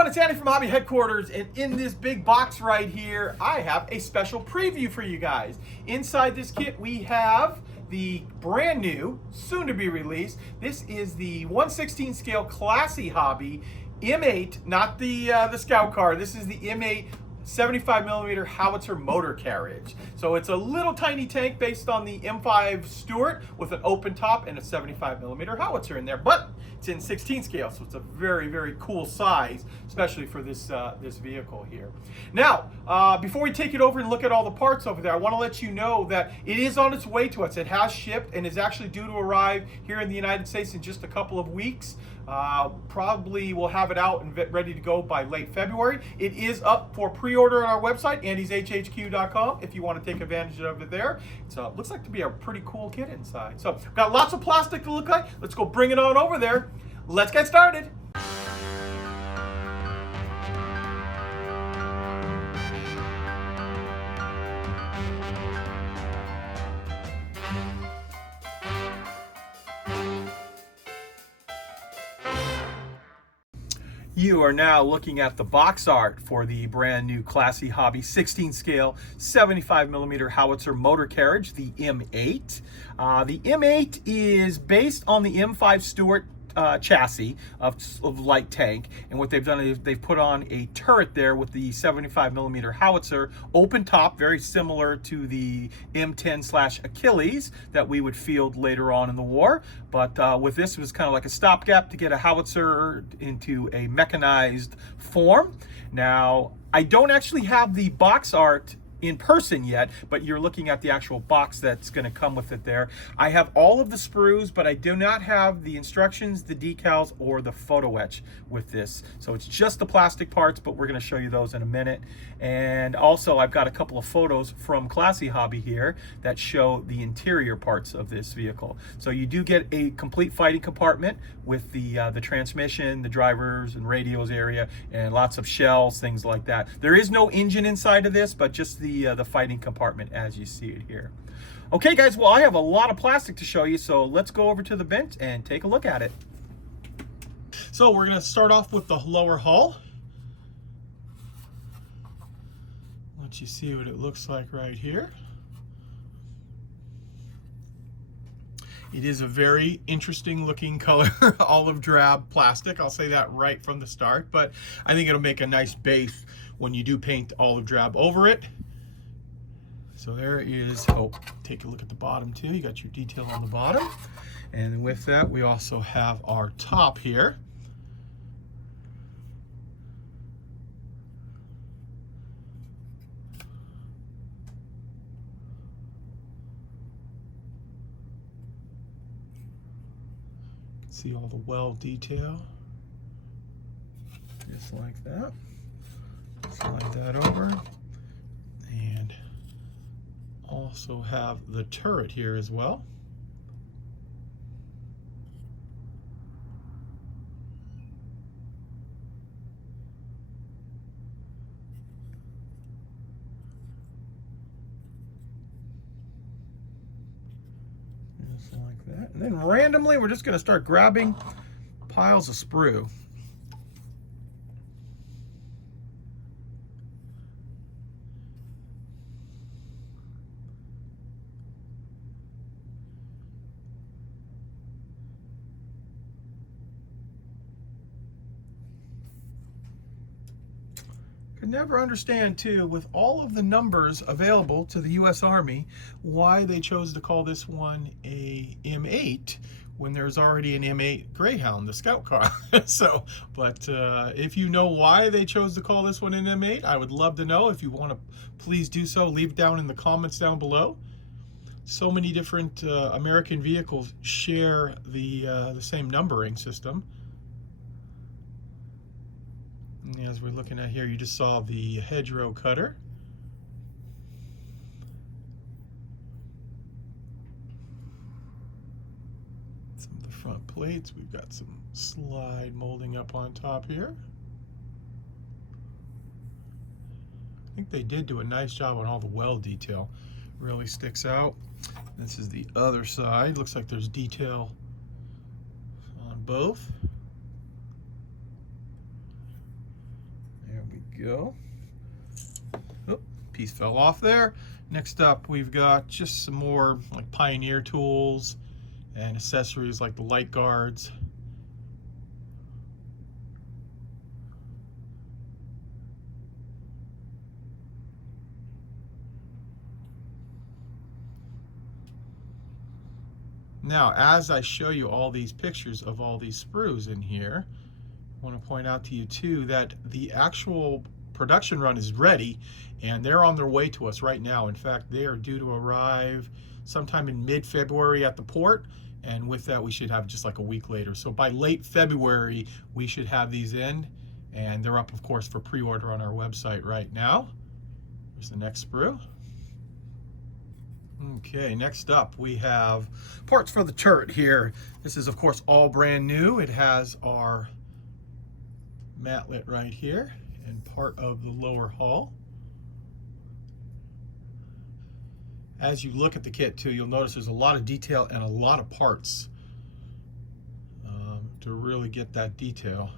everyone, it's Andy from Hobby Headquarters, and in this big box right here, I have a special preview for you guys. Inside this kit, we have the brand new, soon to be released, this is the 1/16 scale Classy Hobby M8, not the Scout car, this is the M8 75mm Howitzer Motor Carriage. So it's a little tiny tank based on the M5 Stuart with an open top and a 75mm howitzer in there, but it's in 16 scale, so it's a very, very cool size, especially for this this vehicle here. Now, before we take it over and look at all the parts over there, I want to let you know that it is on its way to us. It has shipped and is actually due to arrive here in the United States in just a couple of weeks. Probably we'll have it out and ready to go by late February. It is up for pre-order on our website, andyshhq.com, if you want to take advantage of it there. So it looks like to be a pretty cool kit inside. So we've got lots of plastic to look like. Let's go bring it on over there. Let's get started. You are now looking at the box art for the brand new Classy Hobby 16 scale 75mm howitzer motor carriage, the M8. The M8 is based on the M5 Stuart chassis of light tank, and what they've done is they've put on a turret there with the 75mm howitzer, open top, very similar to the M10/Achilles that we would field later on in the war. But with this, it was kind of like a stopgap to get a howitzer into a mechanized form. Now, I don't actually have the box art in person yet, but you're looking at the actual box that's going to come with it there. I have all of the sprues, but I do not have the instructions, the decals, or the photo etch with this. So it's just the plastic parts, but we're going to show you those in a minute. And also I've got a couple of photos from Classy Hobby here that show the interior parts of this vehicle. So you do get a complete fighting compartment with the transmission, the drivers and radios area, and lots of shells, things like that. There is no engine inside of this, but just the fighting compartment as you see it here. Okay guys, well I have a lot of plastic to show you, so let's go over to the bench and take a look at it. So we're going to start off with the lower hull. Let you see what it looks like right here. It is a very interesting looking color, olive drab plastic. I'll say that right from the start, but I think it'll make a nice base when you do paint olive drab over it. So there is, oh, take a look at the bottom too. You got your detail on the bottom. And with that, we also have our top here. See all the well detail, just like that. Slide that over, and also have the turret here as well. Like that. And then randomly we're just going to start grabbing piles of sprue. Could never understand too, with all of the numbers available to the US Army, why they chose to call this one a M8 when there's already an M8 Greyhound, the Scout car. So, but if you know why they chose to call this one an M8, I would love to know. If you want to, please do so. Leave it down in the comments down below. So many different American vehicles share the same numbering system. And as we're looking at here, you just saw the hedgerow cutter. Some of the front plates. We've got some slide molding up on top here. I think they did do a nice job on all the weld detail. Really sticks out. This is the other side. Looks like there's detail on both. we go. Oop, piece fell off there. Next up, we've got just some more like Pioneer tools and accessories like the light guards. Now, as I show you all these pictures of all these sprues in here, I want to point out to you too that the actual production run is ready and they're on their way to us right now. In fact, they are due to arrive sometime in mid-February at the port, and with that we should have just like a week later. So by late February we should have these in, and they're up of course for pre-order on our website right now. Here's the next sprue. Okay, next up we have parts for the turret here. This is of course all brand new. It has our matlet right here and part of the lower hull. As you look at the kit too, you'll notice there's a lot of detail and a lot of parts to really get that detail.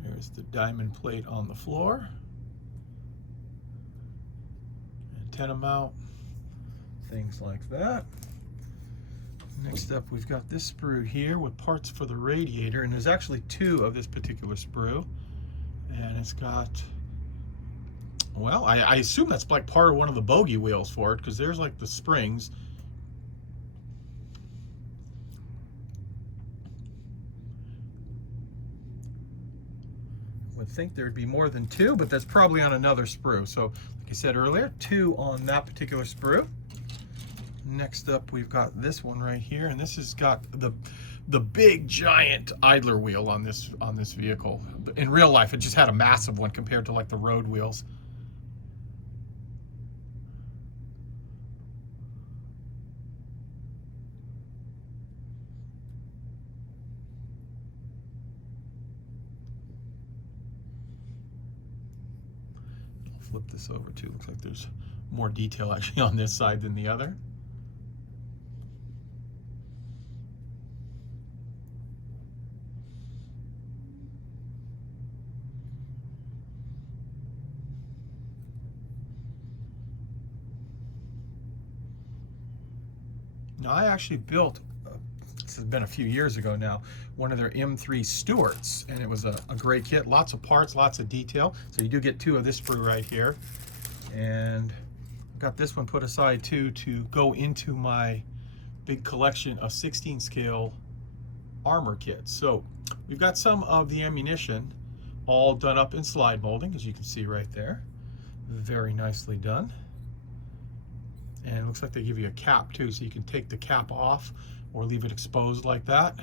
There's the diamond plate on the floor, antenna mount, things like that. Next up, we've got this sprue here with parts for the radiator, and there's actually two of this particular sprue, and it's got, well, I assume that's like part of one of the bogey wheels for it, because there's like the springs. Would think there'd be more than two, but that's probably on another sprue. So like I said earlier, two on that particular sprue. Next up, we've got this one right here, and this has got the big giant idler wheel on this vehicle. In real life, it just had a massive one compared to like the road wheels. Flip this over too. Looks like there's more detail actually on this side than the other. Now I actually built, this has been a few years ago now, one of their M3 Stuarts, and it was a great kit. Lots of parts, lots of detail. So you do get two of this sprue right here. And I've got this one put aside too to go into my big collection of 16 scale armor kits. So we've got some of the ammunition all done up in slide molding, as you can see right there. Very nicely done. And it looks like they give you a cap too, so you can take the cap off or leave it exposed like that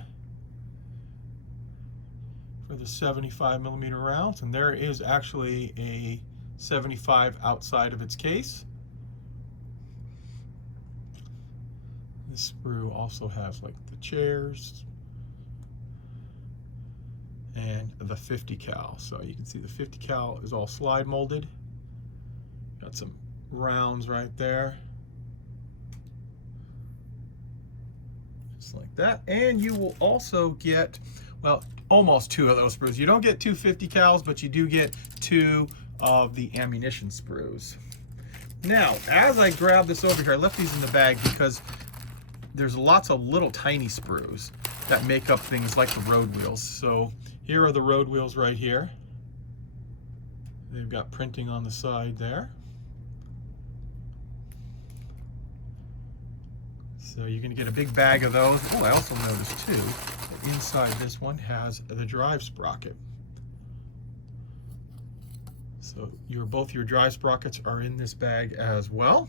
for the 75mm rounds. And there is actually a 75 outside of its case. This sprue also has like the chairs and the 50 cal. So you can see the 50 cal is all slide molded. Got some rounds right there. Like that, and you will also get, well, almost two of those sprues. You don't get two 50 cals, but you do get two of the ammunition sprues. Now, as I grab this over here, I left these in the bag because there's lots of little tiny sprues that make up things like the road wheels. So here are the road wheels right here. They've got printing on the side there. So you're going to get a big bag of those. Oh, I also noticed too that inside this one has the drive sprocket. So both your drive sprockets are in this bag as well.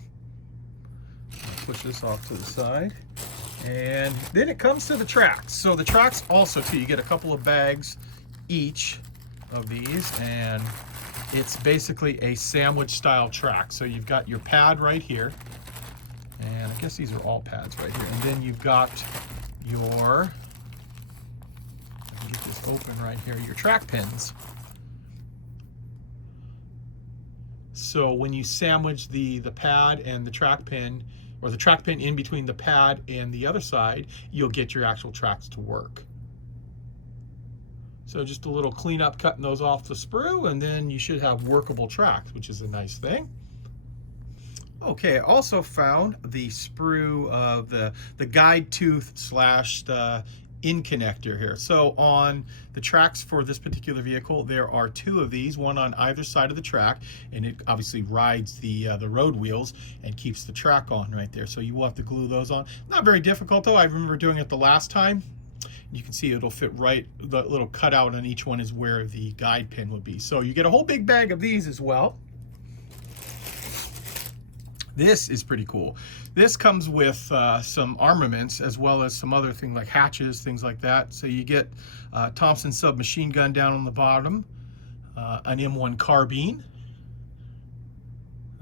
I'll push this off to the side. And then it comes to the tracks. So the tracks also too, you get a couple of bags each of these, and it's basically a sandwich style track. So you've got your pad right here. And I guess these are all pads right here. And then you've got your, let me get this open right here, your track pins. So when you sandwich the pad and the track pin, or the track pin in between the pad and the other side, you'll get your actual tracks to work. So just a little cleanup, cutting those off the sprue, and then you should have workable tracks, which is a nice thing. Okay, I also found the sprue of the guide tooth slash the in connector here. So on the tracks for this particular vehicle, there are two of these, one on either side of the track, and it obviously rides the road wheels and keeps the track on right there. So you will have to glue those on. Not very difficult though. I remember doing it the last time. You can see it'll fit right, the little cutout on each one is where the guide pin would be. So you get a whole big bag of these as well. This is pretty cool. This comes with some armaments as well as some other things like hatches, things like that. So you get Thompson submachine gun down on the bottom, an M1 carbine.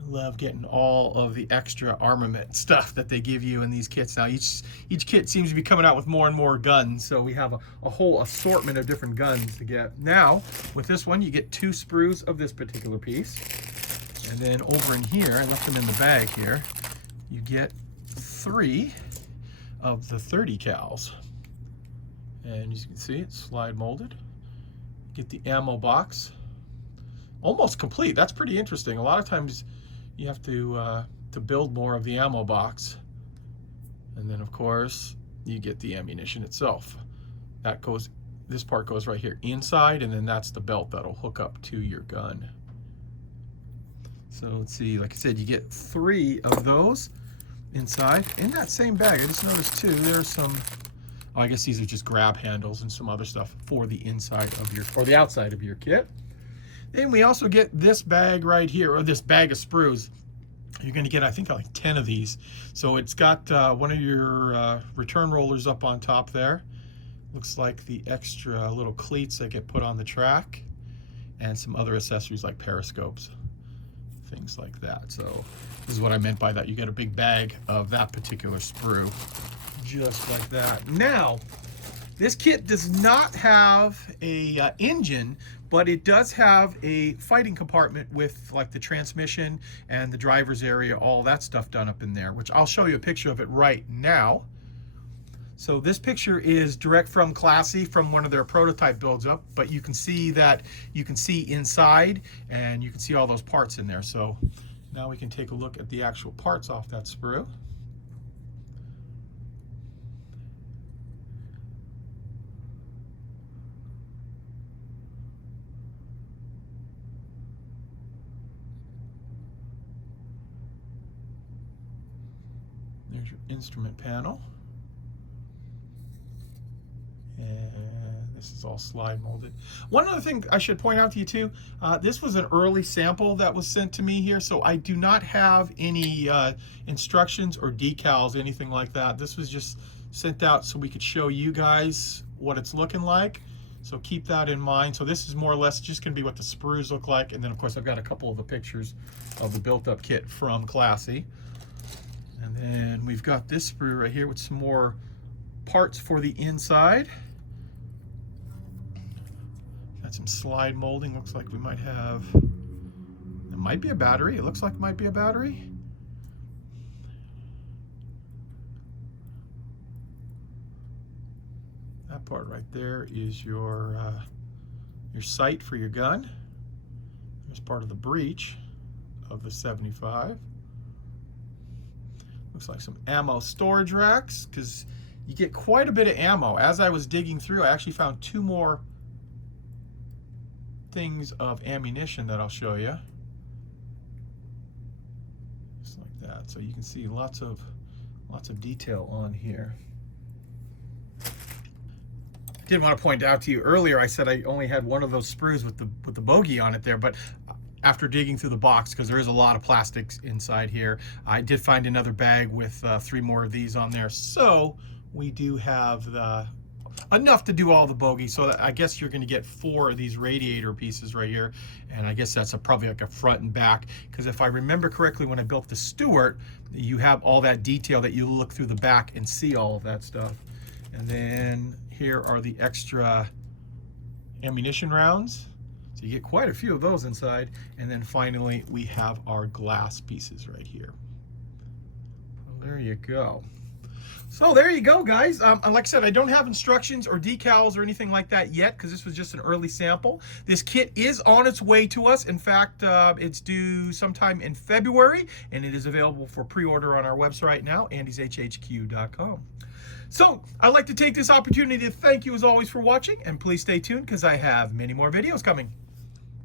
I love getting all of the extra armament stuff that they give you in these kits. Now each kit seems to be coming out with more and more guns, so we have a whole assortment of different guns to get. Now with this one you get 2 sprues of this particular piece. And then over in here, I left them in the bag here, you get 3 of the 30 cals. And as you can see, it's slide molded. Get the ammo box. Almost complete. That's pretty interesting. A lot of times you have to build more of the ammo box. And then of course, you get the ammunition itself. That goes, this part goes right here inside, and then that's the belt that'll hook up to your gun. So let's see, like I said, you get 3 of those inside in that same bag. I just noticed too, there's some, oh, I guess these are just grab handles and some other stuff for the inside of your, or the outside of your kit. Then we also get this bag right here, or this bag of sprues. You're going to get, I think, like 10 of these. So it's got one of your return rollers up on top there. Looks like the extra little cleats that get put on the track, and some other accessories like periscopes, things like that. So this is what I meant by that. You get a big bag of that particular sprue, just like that. Now, this kit does not have a engine, but it does have a fighting compartment with like the transmission and the driver's area, all that stuff done up in there, which I'll show you a picture of it right now. So this picture is direct from Classy, from one of their prototype builds up, but you can see that, you can see inside and you can see all those parts in there. So now we can take a look at the actual parts off that sprue. There's your instrument panel. And this is all slide molded. One other thing I should point out to you too, this was an early sample that was sent to me here, so I do not have any instructions or decals, anything like that. This was just sent out so we could show you guys what it's looking like. So keep that in mind. So this is more or less just gonna be what the sprues look like. And then of course I've got a couple of the pictures of the built up kit from Classy. And then we've got this sprue right here with some more parts for the inside. Got some slide molding. Looks like we might have, it might be a battery. It looks like it might be a battery. That part right there is your sight for your gun. There's part of the breech of the 75. Looks like some ammo storage racks, because you get quite a bit of ammo. As I was digging through, I actually found 2 more things of ammunition that I'll show you. Just like that. So you can see lots of detail on here. I did want to point out to you earlier, I said I only had one of those sprues with the bogey on it there, but after digging through the box, because there is a lot of plastics inside here, I did find another bag with 3 more of these on there. So we do have enough to do all the bogeys. So I guess you're going to get 4 of these radiator pieces right here, and I guess that's probably like a front and back, because if I remember correctly, when I built the Stuart, you have all that detail that you look through the back and see all of that stuff. And then here are the extra ammunition rounds. So you get quite a few of those inside. And then finally, we have our glass pieces right here. there you go. So there you go, guys. Like I said, I don't have instructions or decals or anything like that yet because this was just an early sample. This kit is on its way to us. In fact, it's due sometime in February, and it is available for pre-order on our website right now, andyshhq.com. So I'd like to take this opportunity to thank you as always for watching, and please stay tuned because I have many more videos coming.